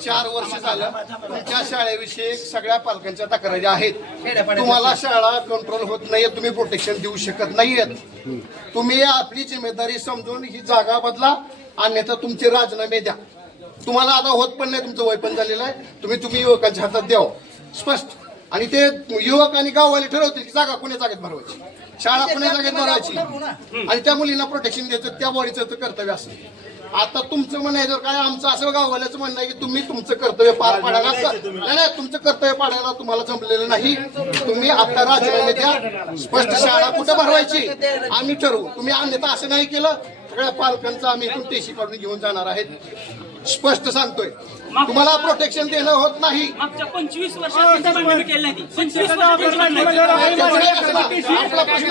चार वर्ष झालं तुमच्या शाळेविषयी सगळ्या पालकांच्या तक्रारी आहेत. तुम्हाला शाळा कंट्रोल होत नाहीये तुम्ही प्रोटेक्शन देऊ शकत नाहीयेत. तुम्ही आपली जिम्मेदारी समजून ही जागा बदला अन्यथा तुमचे राजीनामे द्या. तुम्हाला आता होत पण नाही तुमचं वय पण झालेलं आहे. तुम्ही तुम्ही युवकांच्या हातात द्यावं. स्पष्ट. आणि ते युवक आणि गाववाले ठरवतील की जागा कुण्या जागेत भरवायची. शाळा कुण्या जागेत भरवायची. आणि त्या मुलींना प्रोटेक्शन द्यायचं त्या बॉडीचं कर्तव्य असतं. आता तुमचं म्हणणं आहे जर काय आमचं असं गाववाल्याचं म्हणणं आहे की तुम्ही तुमचं कर्तव्य पार पाडायला नाही नाही तुमचं कर्तव्य पाडायला तुम्हाला जमलेलं नाही. तुम्ही आता राजीनामे द्या. स्पष्ट शाळा कुठं भरवायची? आम्ही ठरवू. तुम्ही अन्यथा असं नाही केलं. सगळ्या पालकांचं आम्ही इथून टेशी काढून घेऊन जाणार आहेत. स्पष्ट सांगतोय. तुम्हाला प्रोटेक्शन देणं होत नाही. मागच्या पंचवीस वर्षात केली नाही. पंचवीस वर्षात आपला प्रश्न.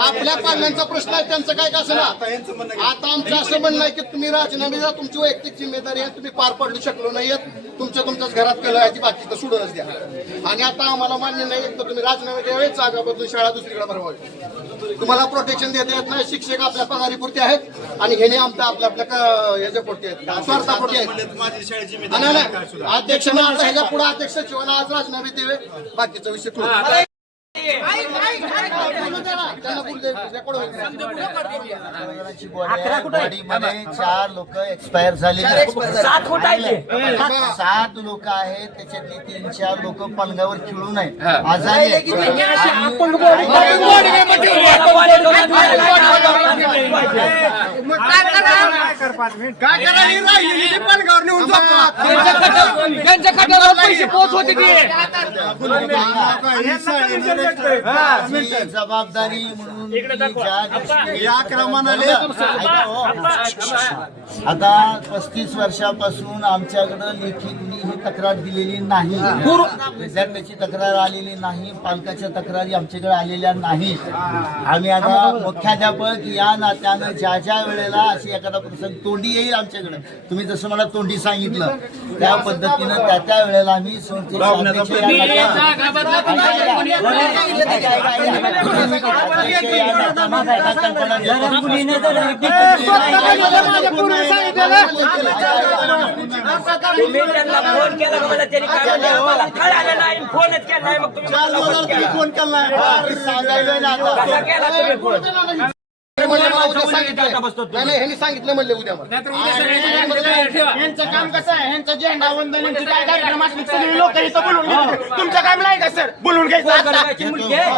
आपल्या पालकांचा प्रश्न आहे त्यांचं काय का ना? आता आमचं असं म्हणणं आहे की तुम्ही राजीनामे द्या तुमची वैयक्तिक जिम्मेदारी आहे तुम्ही पार पडू शकलो नाहीयेत. तुमच्या तुमच्याच घरात केलं आहे बाकी तर सोडूनच द्या. आणि आता आम्हाला मान्य नाही एक तर तुम्ही राजीनामे द्यावे जागा बदलून शाळा दुसरीकडे भरवावी. तुम्हाला प्रोटेक्शन देता येत नाही शिक्षक आपल्या पगारीपुरते आहेत आणि हे आमच्या आपल्या आपल्या ह्याच्यापुरते आहेत. स्वार्थापुरते आहेत. अध्यक्षांना आता ह्याच्या पुढे अध्यक्ष सचिवांना आज राजीनामे द्यावे बाकीचा विषय अकरा कुठे चार लोक एक्सपायर झाले सात सात लोक आहेत त्याच्यातली तीन चार लोक पंगावर खिळून आहेत. आजारी आहेत. त्यांच्या खात्यावर पैसे पोच होते ते. ही जबाबदारी म्हणून मी ज्या दिवशी- या क्रमाने ऐका हो. आता पस्तीस वर्षापासून आमच्याकडं लेखी कुणी ही तक्रार दिलेली नाही. विद्यार्थ्याची तक्रार आलेली नाही पालकाच्या तक्रारी आमच्याकडे आलेल्या नाही. आम्ही आता मुख्याध्यापक या नात्यानं ज्या ज्या वेळेला अशी एखादा प्रसंग तोंडी येईल आमच्याकडे. तुम्ही जसं मला तोंडी सांगितलं त्या पद्धतीनं त्या त्या वेळेला आम्ही फोन केला म्हणले मला उद्या. नाही, नाही, ह्यांनी सांगितलं म्हणले उद्या मला. यांचं काम कसं आहे यांचा झेंडा काय कार्यक्रम असले की सगळी लोक इथं बोलून घ्यायचे. तुमचं काम नाही का सर बोलून घ्यायचं आता.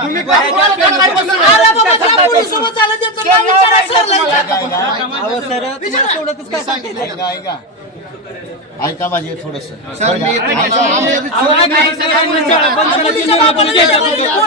तुम्ही काय बोलता बसून? ऐका ऐका ऐका माझे थोडस सर मी तुम्हाला- आम्ही- आम्ही- आम्ही- आम्ही- आम्ही- आम्ही- आम्ही- आम्ही- आम्ही-